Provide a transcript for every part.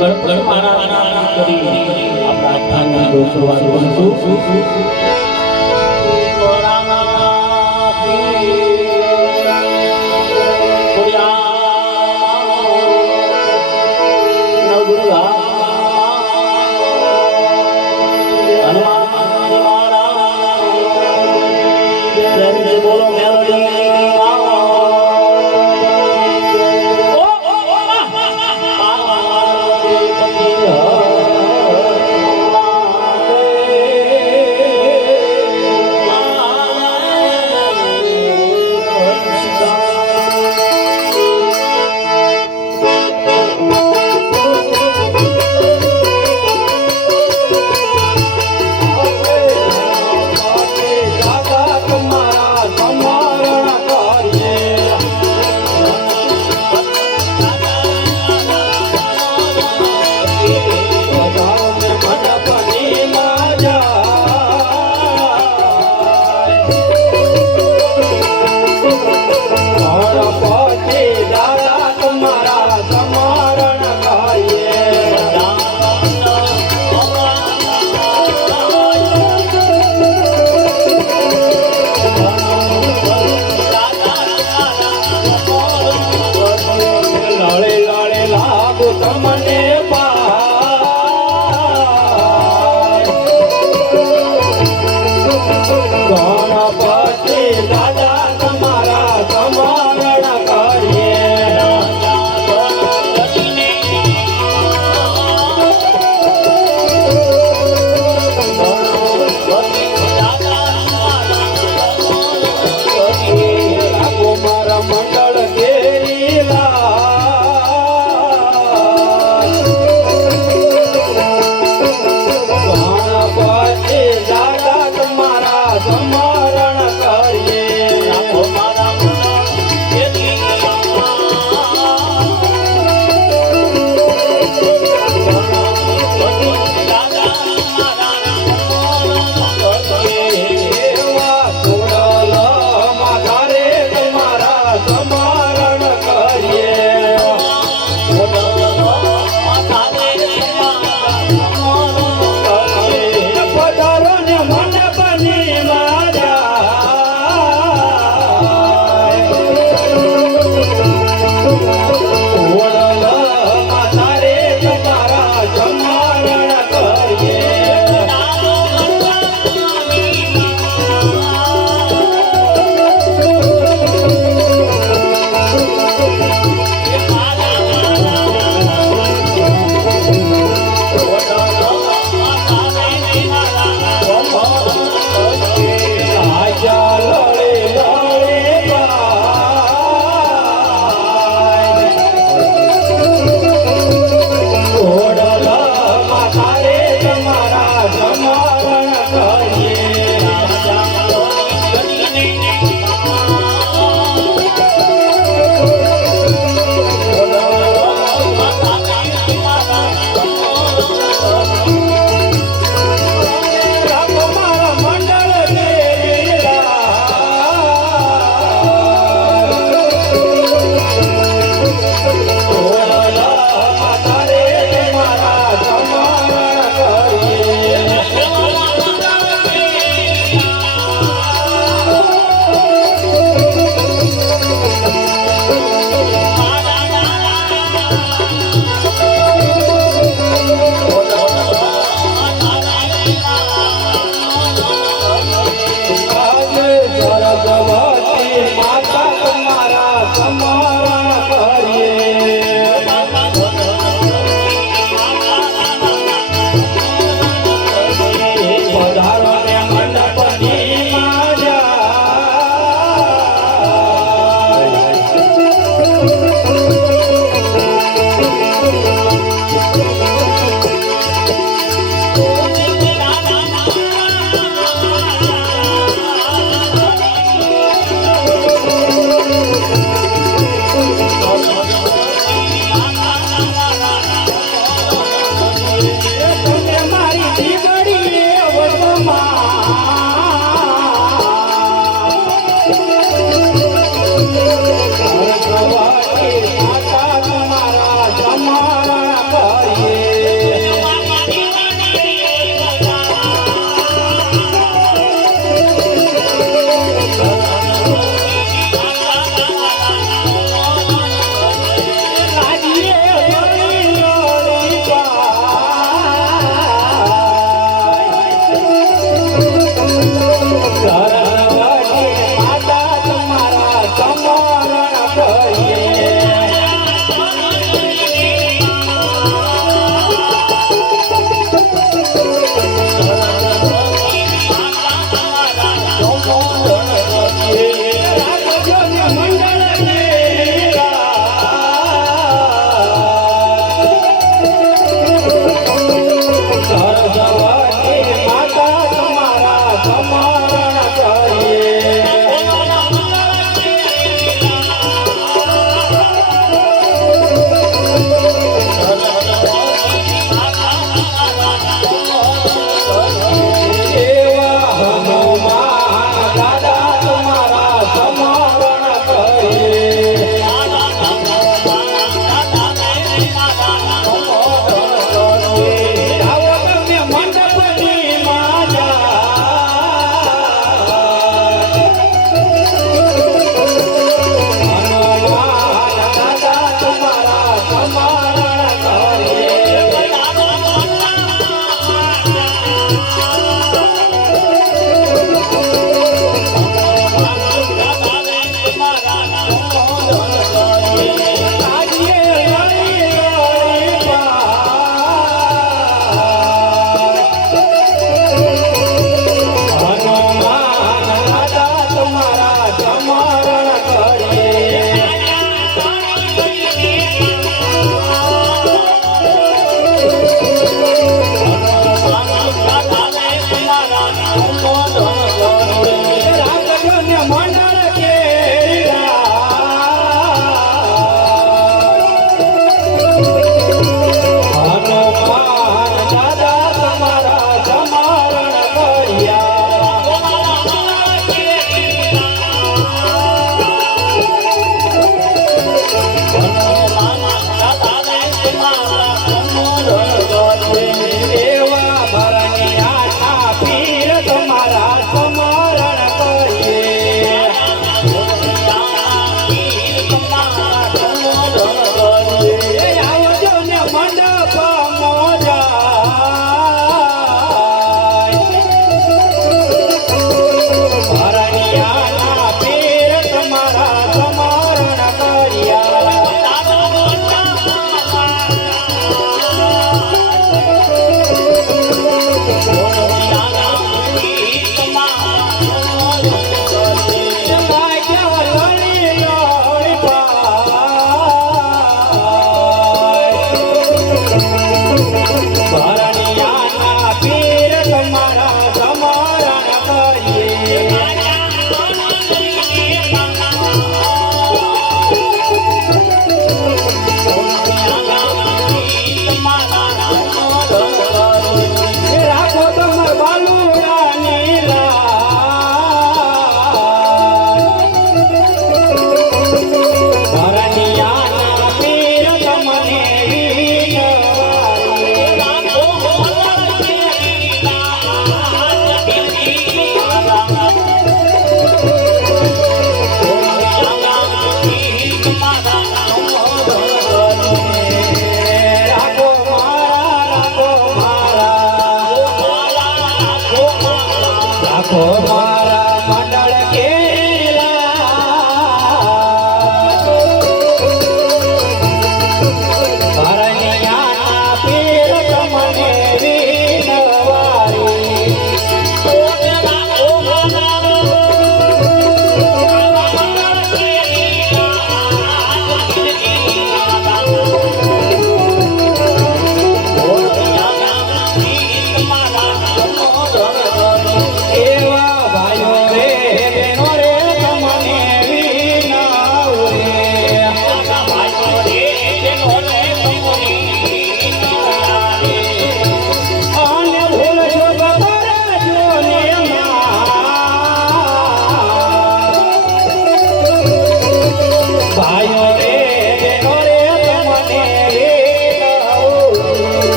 ગણમાના કરી આપણા ધાનના દોષો વાળું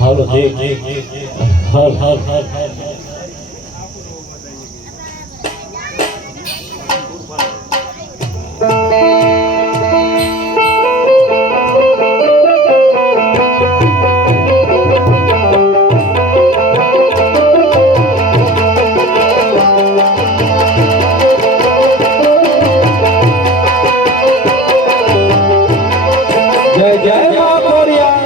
હાલો જય જય મા મોરિયા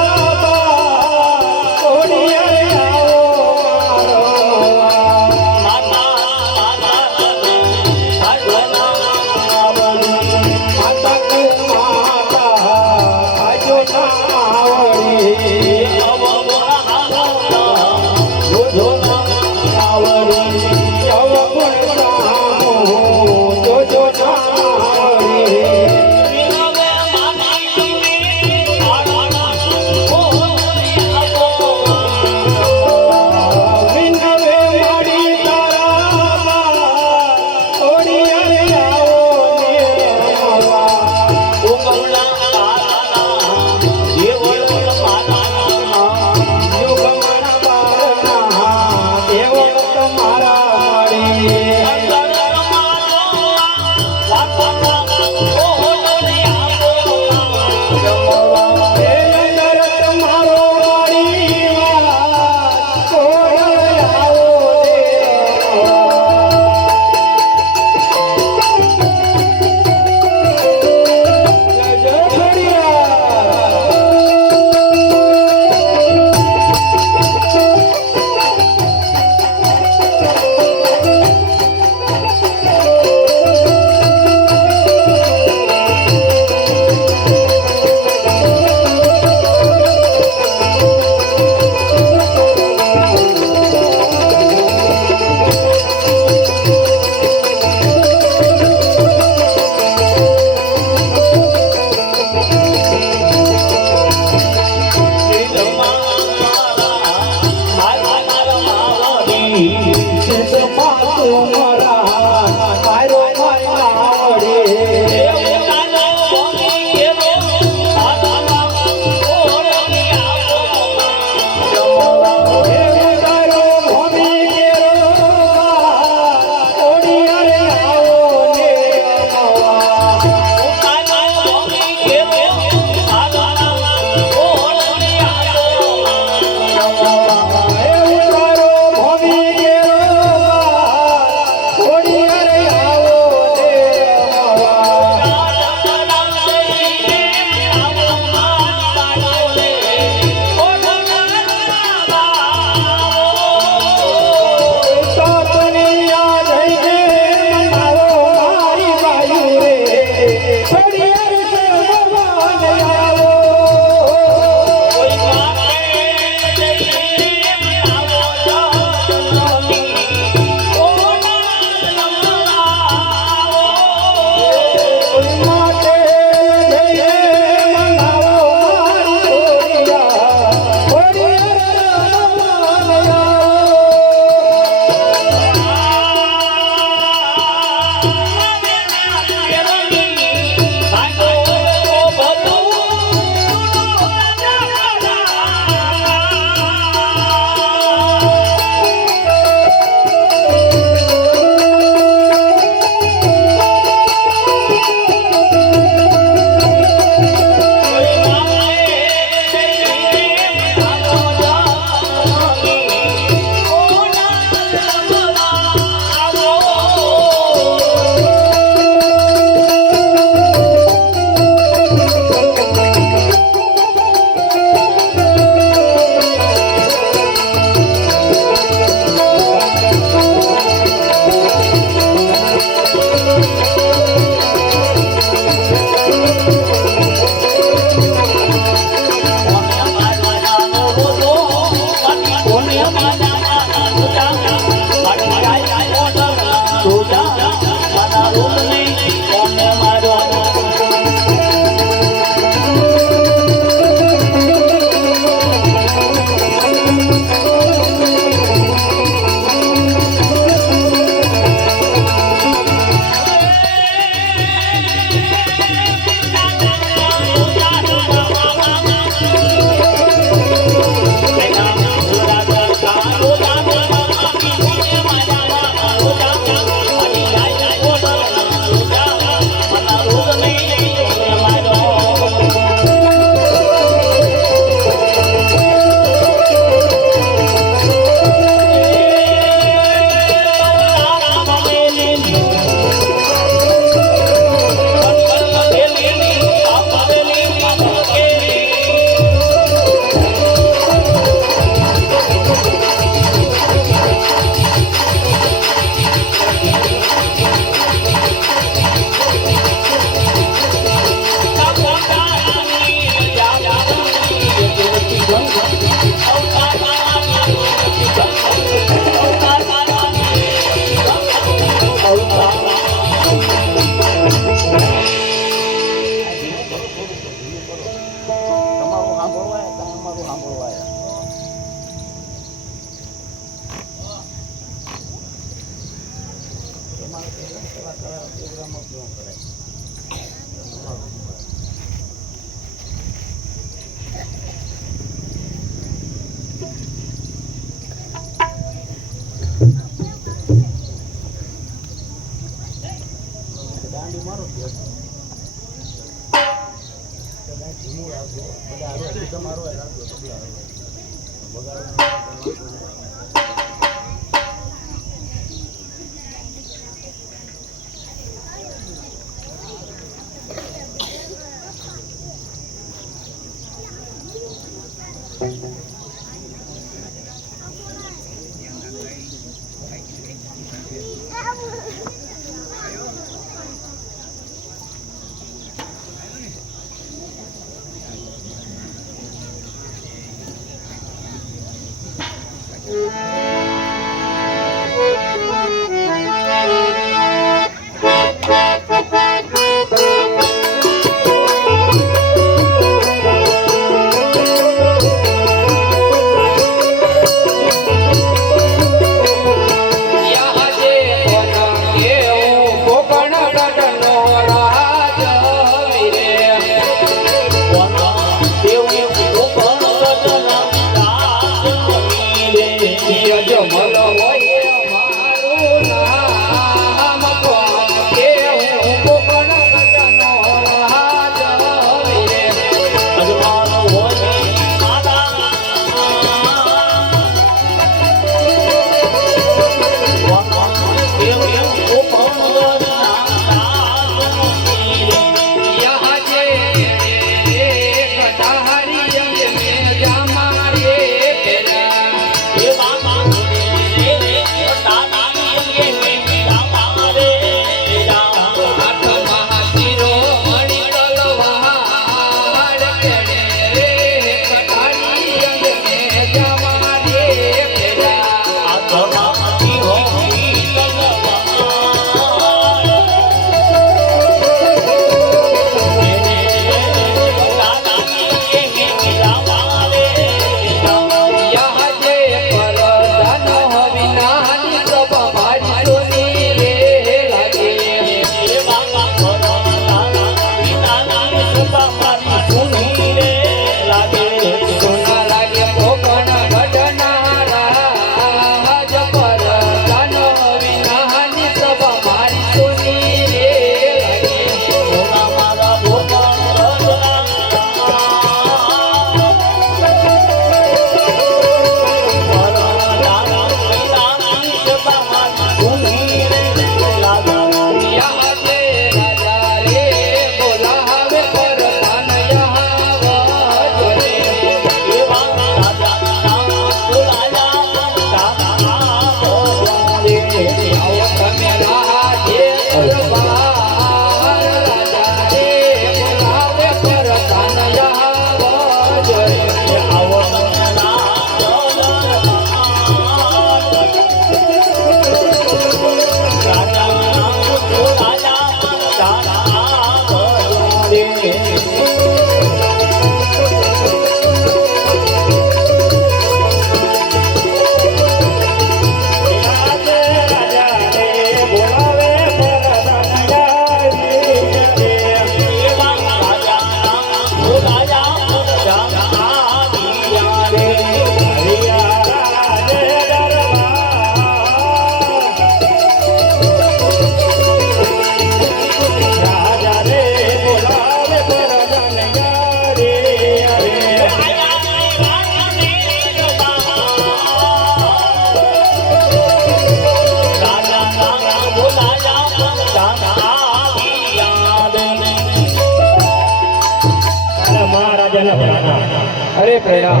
અરે પ્રણામ.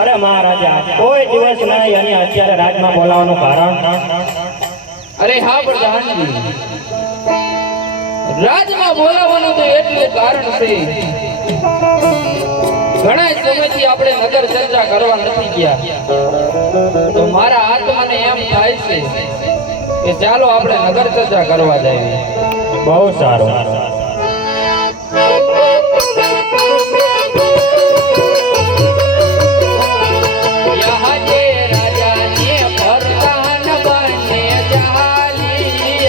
અરે મહારાજા, કોઈ દિવસ નહીં અને અત્યારે રાજમાં બોલાવવાનું કારણ? અરે હા પ્રધાનજી, રાજમાં બોલાવવાનું તો એટલું કારણ છે, ઘણા સમયથી આપણે નગર ચર્ચા કરવા નથી ગયા, તો મારા આત્માને એમ થાય છે કે ચાલો આપણે નગર ચર્ચા કરવા જઈએ. બહુ સારું. યહાજે રાજાને પ્રધાન બને જાલી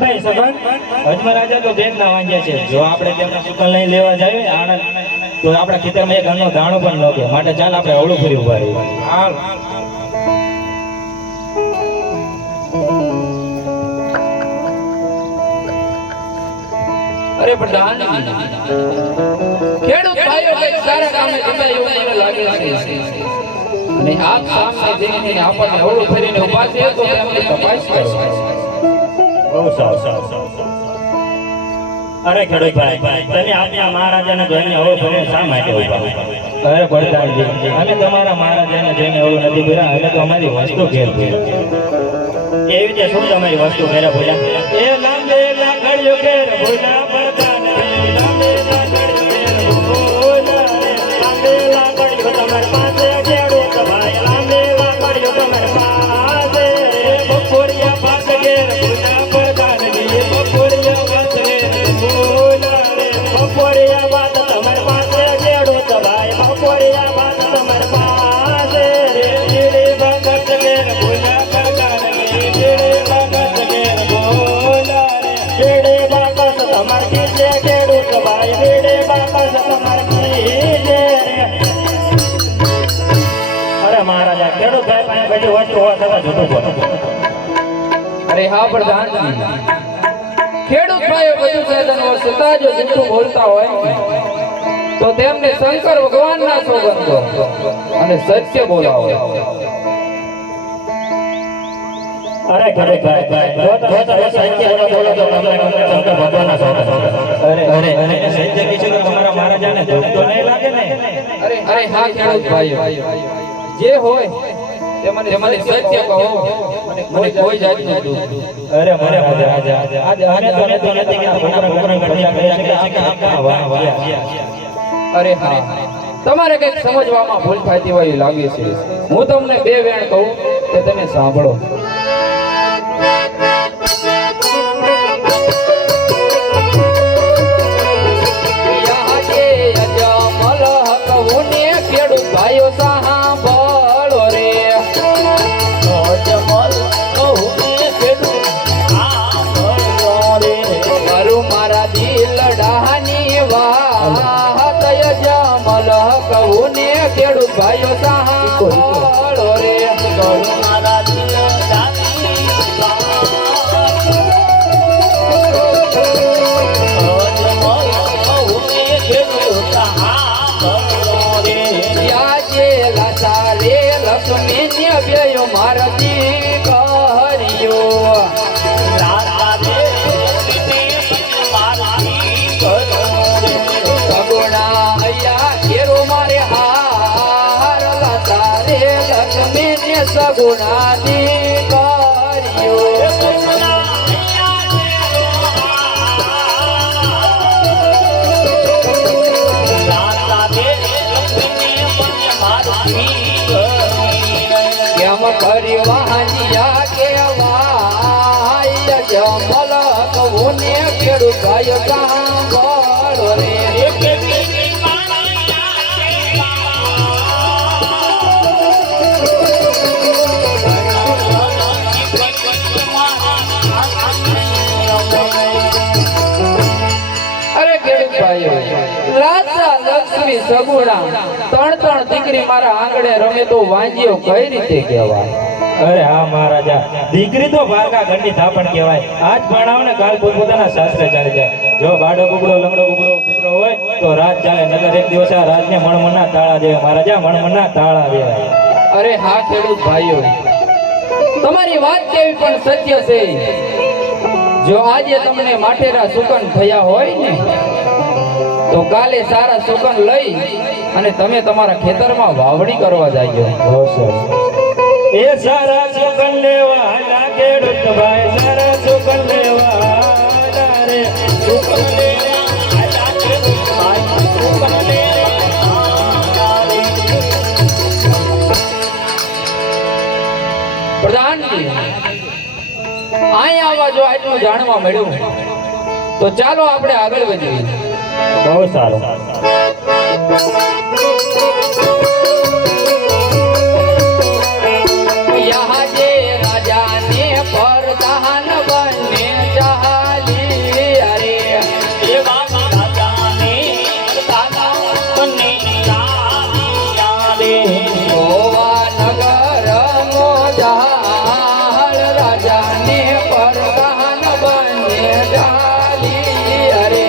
ભાઈ સગન અજમલ રાજા તો જેમ ના વાંજ્યા છે. જો આપણે તેમના સુકલ લઈ લેવા જઈએ આણંદ તો આપણા ખેતરમાં એક અન્નો દાણો પણ ન કે માટે ચાલ આપણે અવળું ફરી ઉભા રહીએ. હાલ અરે પ્રધાન ખેડૂત ભાઈઓ કઈ સારા કામે જતા એવું મને લાગે છે અને આપ સામે જઈને આપણને અવળું ફરીને ઉભા છે તો તેમને તપાસ કરો. બહુ સારું. અરે ખેડૂત ભાઈ તમે આપણા મહારાજાને જોઈને અવળું ફરીને શા માટે ઉભા? અરે પ્રધાનજી અમે તમારા મહારાજાને જોઈને અવળું નથી ફર્યા, અમે તો અમારી વસ્તુ ઘેર ફર્યા. એવી રીતે શું તમારી વસ્તુ ઘેર બોલ્યા? એ લાંબે લાકડીઓ ઘેર બોલ્યા પ્રધાન, લાંબે લાકડીઓ ઘેર બોલ્યા, લાંબે લાકડીઓ તમારી પાસે ખેડૂત ભાઈ, લાંબે લાકડીઓ તમારી પાસે. બપોરિયા પાસ ઘેર બોલ્યા પ્રધાનજી, બપોરિયા પાસ ઘેર બોલ્યા, બપોરિયા પાસ તમારી પાસે ખેડૂત ભાઈ, બપોરિયા પાસ તમારી પાસે. જીડી ભગત ઘેર બોલ્યા પ્રધાનજી, જીડી ભગત ઘેર બોલ્યા, જીડી ભગત તમારી કીજે ખેડૂત ભાઈ, જીડી ભગત તમારી કીજે. અરે મહારાજા ખેડૂત ભાઈ પાસે બધી વસ્તુ હોવા છતાં જૂઠું બોલે. અરે હા પ્રધાન ખેડૂત ભાઈઓ બધું સાધન હોવા છતાં જો જૂઠું બોલતા હોય તો તેમને શંકર ભગવાનના સોગંદો અને સત્ય બોલાવો. અરે ખેડૂત ભાઈ જો તમે સત્ય બોલો તો તમને શંકર ભગવાનના સોગંદ. અરે સત્ય કીધું તો તમારા મહારાજાને દુઃખ તો નહીં લાગે ને? અરે હા ખેડૂત ભાઈઓ જે હોય તે મને સત્ય કહો, મને કોઈ જાતનું દુઃખ. અરે મહારાજા આજે અમે તો નથી કે પોકરણ ઘડિયા કર્યા કે આખા વાહ. અરે હા તમારે કંઈક સમજવામાં ભૂલ થતી હોય એવું લાગે છે. હું તમને બે વેણ કહું તે તમે સાંભળો. ખેડૂત ભાઈઓ સાંભળો રે, મારું મારા દિલ ડાહની વાત જમલ કહું ને ખેડૂત ભાઈઓ સાંભળો રે. મારા દિલ લક્ષ્મી વ્યયો મારતી કર્યો સગુણા અહીંયા ઘેરો મારે હાર લતા રે લક્ષ્મી ને સગુણાની કર્યો. એમ કરી વાંજિયા કેવાય જમલ કહું ને ખેડૂત ભાઈ સાંભળો રે રાજા લક્ષ્મી સગુણા ત્રણ દીકરી મારા આંગણે રમે તો વાંજીઓ કઈ રીતે કહેવાય? અરે હા મહારાજા, દીકરી તો ભારકા ઘરની થાપણ કહેવાય. આજ ભણાવ ને કાલ પોતપોતાના શાસ્ત્રે ચાલી જાય. જો બાડો કુકડો લંગડો કુકડો દીકરો હોય તો રાજ ચાલે, નગર એક દિવસ આ રાજને મણમણના તાળા દેવાય. મહારાજા મણમણના તાળા દેવાય. અરે હા ખેડૂત ભાઈઓ, તમારી વાત કેવી પણ સત્ય છે. જો આજે તમને માઠેરા સુકન થયા હોય ને તો કાલે સારા સુકન લઈ અને તમે તમારા ખેતરમાં વાવણી કરવા જાજો. એ સારા સુકન લેવા આલા ખેડૂત ભાઈ, સારા સુકન લેવા આલા રે, સુકન લેવા આલા ખેડૂત ભાઈ, સુકન લેવા આલા રે. પ્રધાનજી, અહીંયા આવવા જો આટલું જાણવા મળ્યું તો ચાલો આપણે આગળ વધીએ. બહુ સારું. यहाँ जे राजा ने प्रधान बने चाली, अरे ये बाबा राजा ने प्रधान बने चाली, गोवा नगर मोजाल राजा ने प्रधान बने चाली, अरे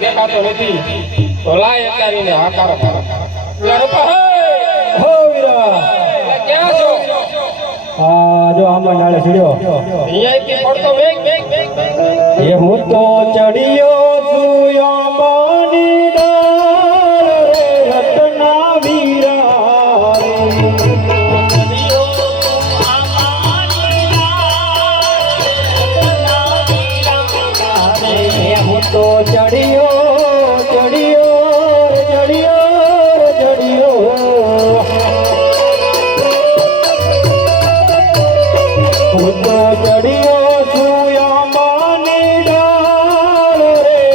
દેખાતો નથી તો લાય અત્યારે હાકારો હો વીરા, ક્યાં છો? આ જો આમાં નાળે ચડ્યો. અહીંયાથી પડતો વેગ એ હું તો ચડ્યો છું અંબાની ડાળ રે, રત્ના વીરા રે. હું તો ચડ્યો ચડ્યો ચડ્યો ચડ્યો, હું તો ચડ્યો છું અંબાની ડાળ રે,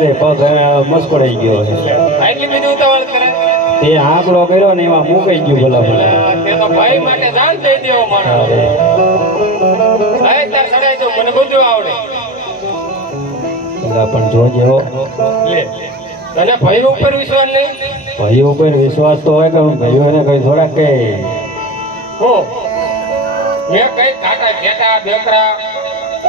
દે પગ મસ્કોડાઈ ગયો છે આટલી બધી ઉતાવળ કરે તે આંકડો કર્યો ને એમાં મુકાઈ ગયું ભલા મને તે તો ભાઈ માટે જાન દઈ દેવો માણસ ભાઈ તાર સડાઈ દો મને બધું આવડે પણ જોજે હો લે તને ભાઈ ઉપર વિશ્વાસ નહીં ભાઈઓ ઉપર વિશ્વાસ તો હોય કે હું ભાઈઓને કઈ થોડાક કે હો મેં કઈ કાટા ઘેટા બેકરા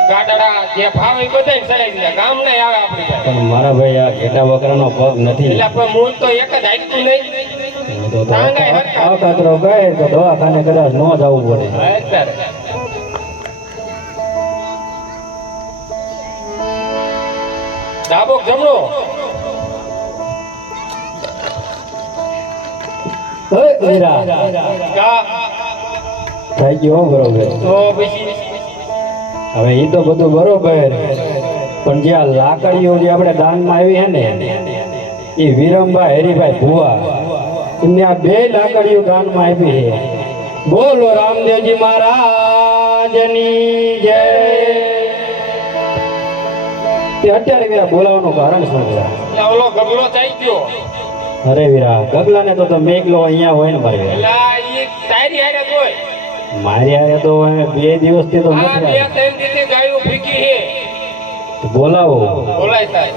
ગાડડા જે ભાવ એ બધાય સડાઈ દીધા ગામ નહીં આવે આપણી પાસે પણ મારા ભાઈ આ ઘેટા બકરાનો પગ નથી એટલે આપણે મૂળ તો એક જ હાઈટતું નહીં આ કાતરો ગયે તો દવાખાને કદાચ ન જવું પડે અત્યારે ડાબો કે જમણો ઓય વીરા કા થઈ ગયો બરોબર તો પછી હવે એ તો બધું બરોબર પણ જે આ લાકડીઓ જે આપણે દાનમાં આવી હે ને એ વિરમભાઈ હરિભાઈ ભુવા એમને આ બે લાકડીઓ દાનમાં આપી છે બોલો રામદેવજી મહારાજની જય તે અત્યારે વીરા બોલાવવાનું કારણ શું છે એટલે ઓલો ગગલો ચાઈ ગયો અરે વીરા ગગલાને તો મેઘલો અહીંયા હોય ને મારી એટલે ઈ તારી હારે જોય મારી હારે તો હવે 2 દિવસથી તો આ નથી બે આવ્યો. ત્રણ દીધી ગાયું ફીકી હે તો બોલાવો બોલાય તાય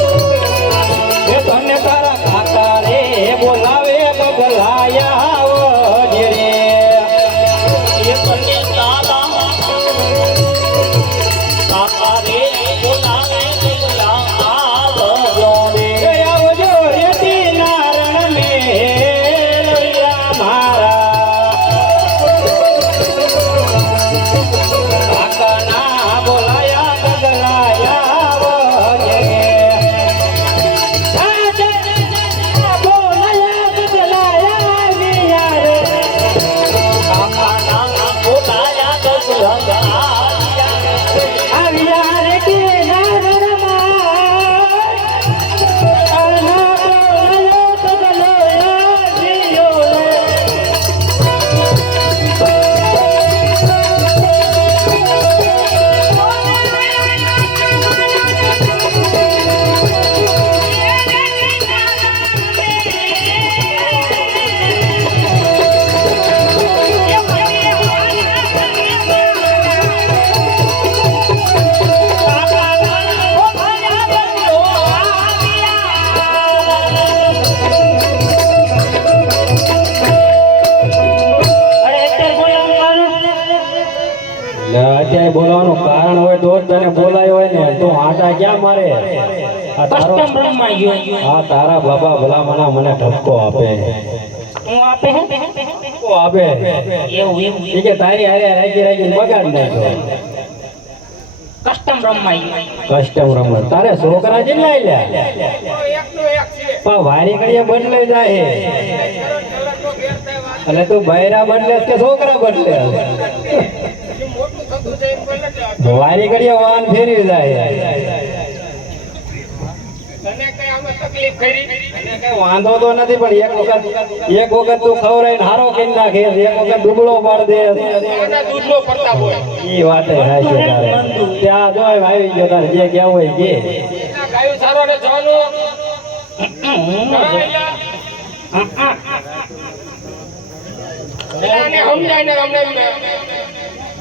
એ તને તારા કાકા રે બોલાવે ગગલાયા આવજે રે એ તને તારા કાકા રે બોલાવે ગગલાયા આવજો રે એ આવજો રે નારણ મે લોયા મારા કાકા ના બોલાયા ગગલાયા આવજે રે અત્યારે બોલાવાનું કારણ હોય તો જ તને બોલાયો હોય ને તું આટા ક્યાં મારે આ તારો આ તારા બાબા ભલામણા મને ઠપકો આપે ઠપકો આપે ઈ કે તારી હારે રાજી રાજી બગાડ નાખ્યો કસ્ટમ રમત તારે છોકરા કેટલા લ્યા એકનો એક છે પણ વારી ઘડીએ બદલે જાય એટલે તું બૈરા બદલે કે છોકરા બદલે મોટું થતું જાય એમ બોલે વારી ઘડીએ વાહન ફેરવી જાય તને કઈ આમાં તકલીફ કરી કઈ વાંધો તો નથી પણ એક વખત તું ખવડાવીને હારો કરી નાખે એક વખત દુબળો પાડ દે આના દૂધનો પ્રતાપ હોય ઈ વાતે થાય છે તારે ત્યાં જો આવી ગયો તારે જે કેવું હોય કે આ ગાયું સારો ને જવાનું આને સમજાય ને અમને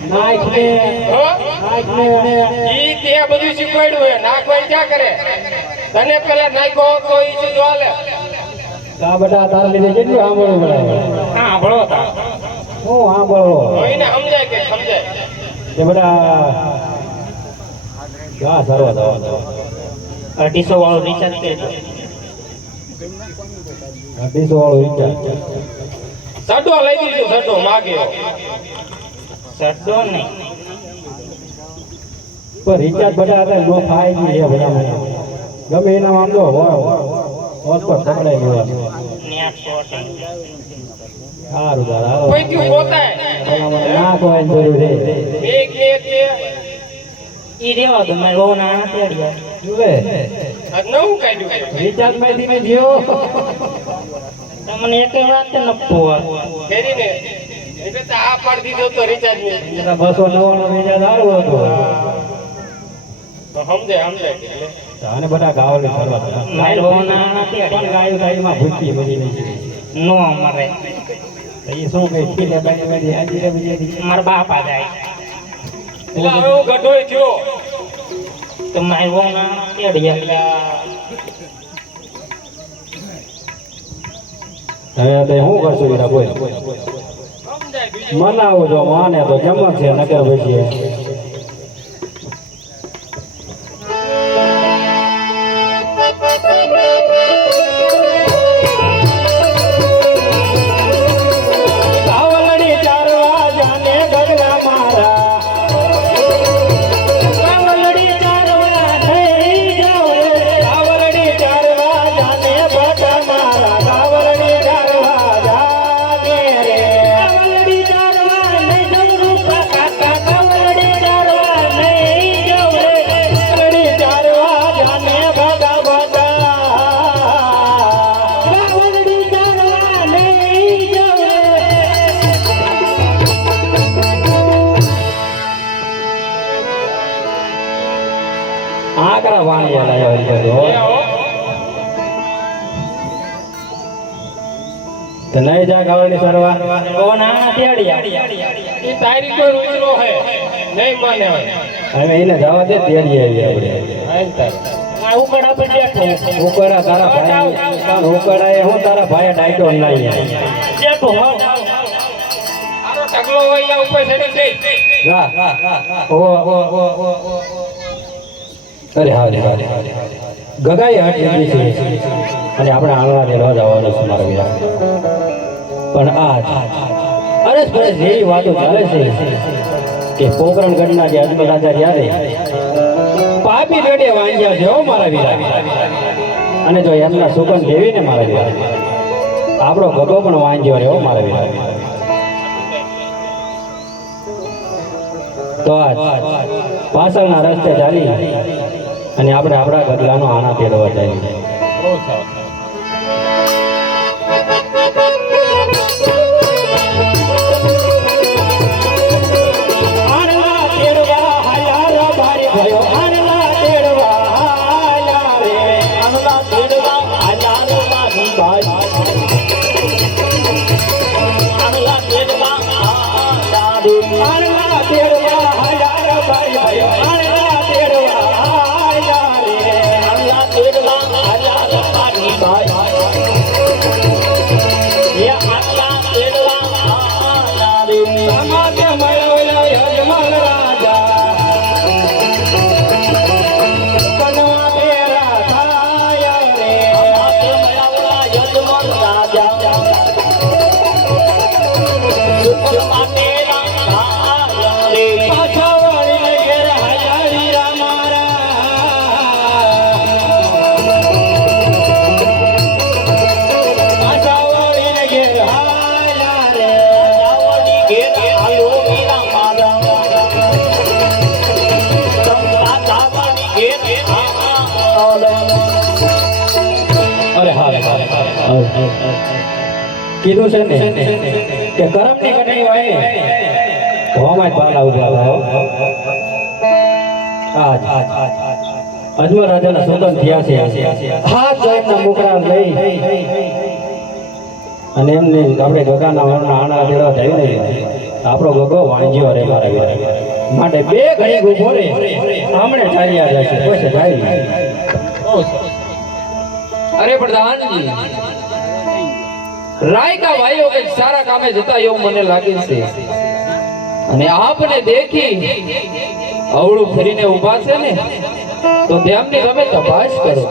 નાખ ને હો નાખ ને ઈ તે બધું શીખવાડ્યું હે નાખવાય ક્યાં કરે તને પેલા નાખ્યો તો ઈ શું જોલે આ બધા તારા લીધે કેટલું સાંભળવું પડે હા ભળો તા હું સાંભળવો એને સમજાય કે સમજાય એ બધા ક્યાં સરવા દવા 250 વાળો રિચાર્જ કરી 250 વાળો રિચાર્જ સડો લઈ દીધો સડો માગ્યો સડો નહીં પણ રિચાર્જ બધા હતા નો થાય નહીં છે બધા મને ગમે એના વાંધો હોય હોસ્પોટ પકડાઈ ગયો સારું દાદા કોઈ ક્યું પોતાય ના કોઈ જરૂર છે બે કે ઈ રેવા દો મેં બહુ નાના તેડ્યા જુએ આ નવું કાઢ્યું રિચાર્જ માં ધીમે જીઓ તમને એક વાત નપો ફેરીને એટલે તો આ પાડી દીધો તો રિચાર્જ ને 299 રિચાર્જ સારું હતું. તો સમજે આને બધા ગાવલી શરૂઆત ગાય હોવાના પણ ગાયો ગાયમાં ભૂખી બધી નહીં નો મરે તો એ શું કઈ ખીલે બાઈ બધી હાજી રે બીજી મારા બાપા જાય એટલે હવે હું ગઢોય થયો તો મારી હોવાના કેડિયા હવે તે શું કરશું વીરા બોલ સમજાય બીજું મનાવું જો માને તો જમક છે નકર પછી કાવલડી ચારવા જાને ગગલા મારા કાવલડી ચારવા થઈ જાવ કાવલડી ચારવા જાને ભટા મારા કાવલડી ચારવા જાને રે કાવલડી ચારવા નહીં જવરું કાકા કાવલડી ચારવા નહીં જવ રે કાવલડી ચારવા જાને ભગા ભગા કાવલડી ચારવા નહીં જવ રે આકરા વાણિયા લાવ્યા છે એ હો તો નહીં જા ગાવડી સરવા કોણ આના તેડિયા એ તારી કોઈ રૂચરો હે નહીં માને હવે એને જવા દે તેડી આવી આપણે આઈ તાર આ ઉકડા પર બેઠો ઉકડા તારા ભાઈ તાર ઉકડા એ હું તારા ભાઈ ડાયટો નહીં બેઠો હો આરો ઢગલો હોય આ ઉપર ચડી જઈ લા ઓ અરે હા રે ગગાઈ હાટ લીધી છે અને આપણે આંગળાને રોજ આવવાનું છે મારા વીરા પણ આજ અરે બસ જેવી વાતો ચાલે છે કે પોકરણગઢના જે અજમલ રાજા ત્યારે પાપી રેડે વાંજ્યા છે હો મારા વીરા અને જો એમના સુગંધ દેવી ને મારા વીરા આપણો ગગો પણ વાંજ્યો રે હો મારા વીરા તો આજ પાછળના રસ્તે ચાલી અને આપણે આપણા ગગલાનો આના તેડવા જઈએ બહુ સારું આનલા તેડવા હાયા ભારી ભર્યો આનલા તેડવા હાયા રે આનલા તેડવા હાયા ભારી ભાઈ આનલા તેડવા હાયા રે આનલા તેડવા હાયા ભારી ભર્યો આનલા તેડવા હાયા રે આનલા તેડવા હાયા ભારી ભાઈ એ આનલા તેડવા હાયા રે સમાજે મળ્યો યજમાન રાજા કનવા તેરા થાય રે સમાજે મળ્યો યજમાન રાજા સુખમાં તેરા થાય રે પાછા વળીને ઘેર હજારી રા મારા પાછા વળીને ઘેર હાયા રે પાછા વળી ઘેર આયો વીરા મારા સંતા દાવાની ઘેર અરે હા કીધું છે ને કે કરમની કટાઈ હોય હોમાં જ બાલા ઉભા લાવો આજ અજમલ રાજાના સુગંધ થયા છે હાથ જો એમના મુકડા લઈ અને એમને આપણે ગગાના વર્ણના આણા દેવા થયું ને આપણો ગગો વાંજ્યો રે મારા વીરા માટે બે ઘડી ઉભો રે આમણે ચાલ્યા જશે પછી જાય બહુ સારું અરે પ્રધાનજી રાયકા ભાઈઓ કઈક સારા કામે જતા એવું મને લાગે છે અને આપને દેખી અવળું ફરીને ઊભા છે ને તો તેમની તમે તપાસ કરો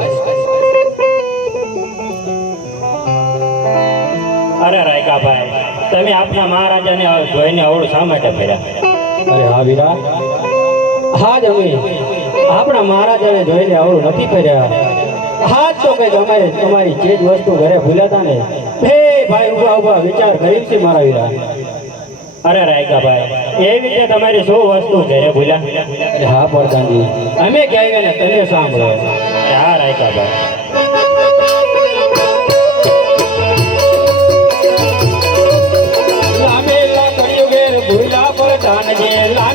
અરે રાયકા ભાઈ તમે આપના મહારાજાને જોઈને અવળું શા માટે ફર્યા અરે હા વીરા હા જ અમે આપણા મહારાજાને જોઈને અવળું નથી ફર્યા હા તો કઈક અમારે તમારી ચીજ વસ્તુ ઘરે ભૂલ્યા ને હે ભાઈ ઉભા ઉભા વિચાર ગરીબ છે મારા વીરા અરે રાયકા ભાઈ એ રીતે તમારી શું વસ્તુ ઘરે ભૂલ્યા અરે હા પ્રધાનજી અમે ક્યાં ગયા ને તમે સાંભળો હા રાયકા ભાઈ લાંબે લાકડી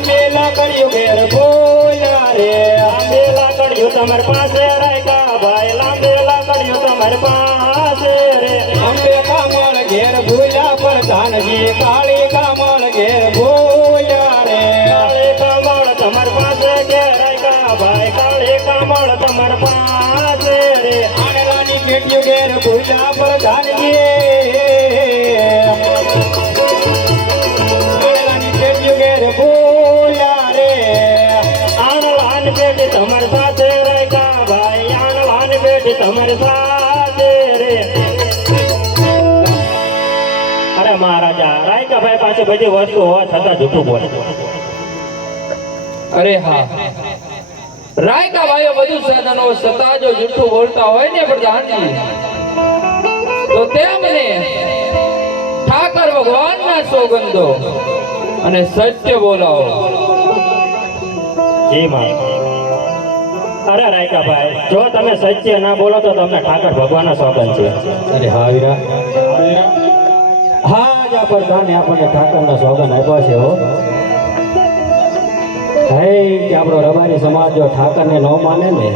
આંબેલા કળિયું ઘેર બોલ્યા રે આંબેલા કળિયું તમારી પાસે રાખ્યા ભાઈ લાંબેલા કળિયું તમારી પાસે રે અંબે કામળ ઘેર ભૂલ્યા પ્રધાનજી કાળી કામળ ઘેર ભૂલ્યા રે કાળી કામળ તમારી પાસે ઘેર રાખ્યા ભાઈ કાળી કામળ તમારી પાસે રે આણલાની પેટીયું ઘેર ભૂલ્યા પ્રધાનજી તમારી સાથે રાખ્યા ભાઈ આણવાન બેટી તમારી સાથે રે અરે મહારાજા રાયકા ભાઈ પાસે બધી વસ્તુ હોવા છતાં જૂઠું બોલે અરે હા રાયકા ભાઈઓ બધું સાધન હોવા છતાં જો જૂઠું બોલતા હોય ને પ્રધાનજી તો તેમને ઠાકર ભગવાનના સોગંદો અને સત્ય બોલાવો જી માં અરે રાયકા ભાઈ જો તમે સત્ય ના બોલો તો તમને ઠાકર ભગવાનનો સોગંદ છે અરે હા વીરા હા જ આ પ્રધાને આપણને ઠાકરના સોગંદ આપ્યા છે હો હે કે આપણો રબારી સમાજ જો ઠાકરને ન માને ને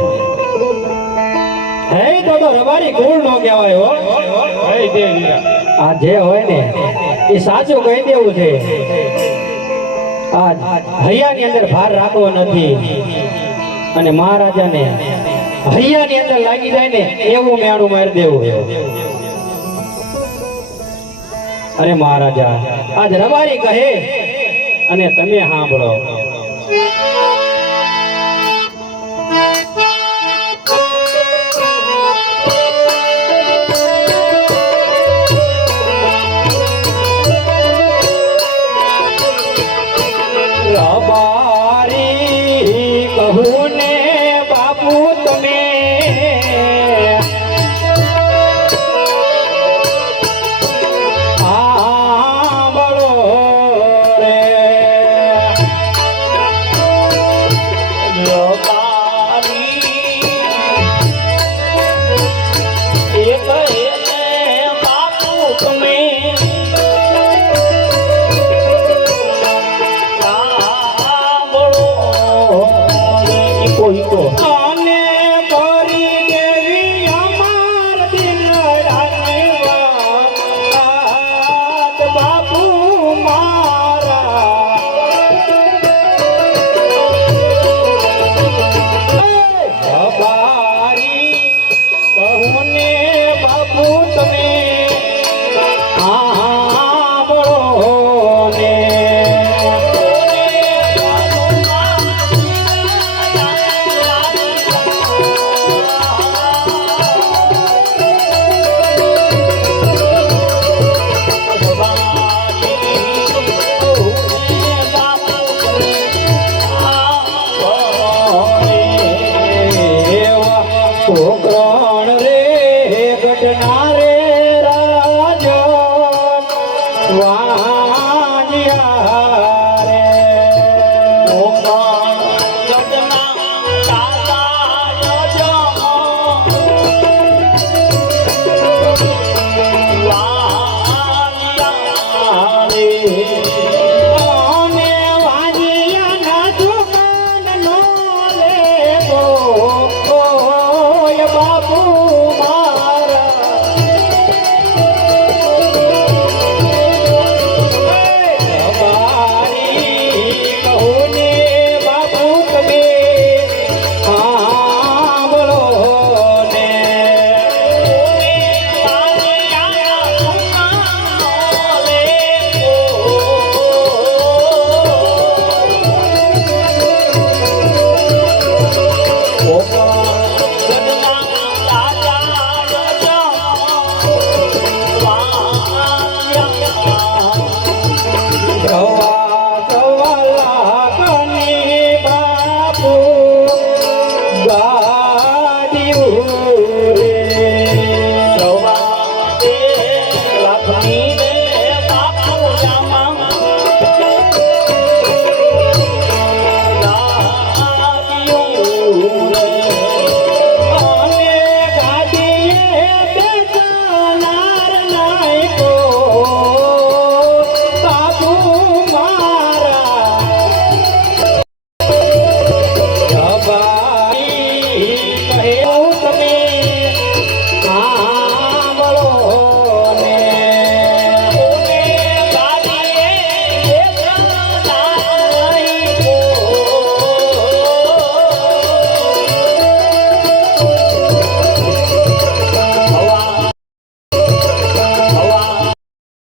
હે તો રબારી કુળ ન કહેવાય હો હે દેવીરા આ જે હોય ને એ સાચું કહી દેવું છે આ હૈયાની અંદર ભાર રાખવો નથી અને મહારાજાને હૈયાની અંદર લાગી જાય ને એવું મેણું મારી દેવું છે અરે મહારાજા આજ રબારી કહે અને તમે સાંભળો રબારી કહું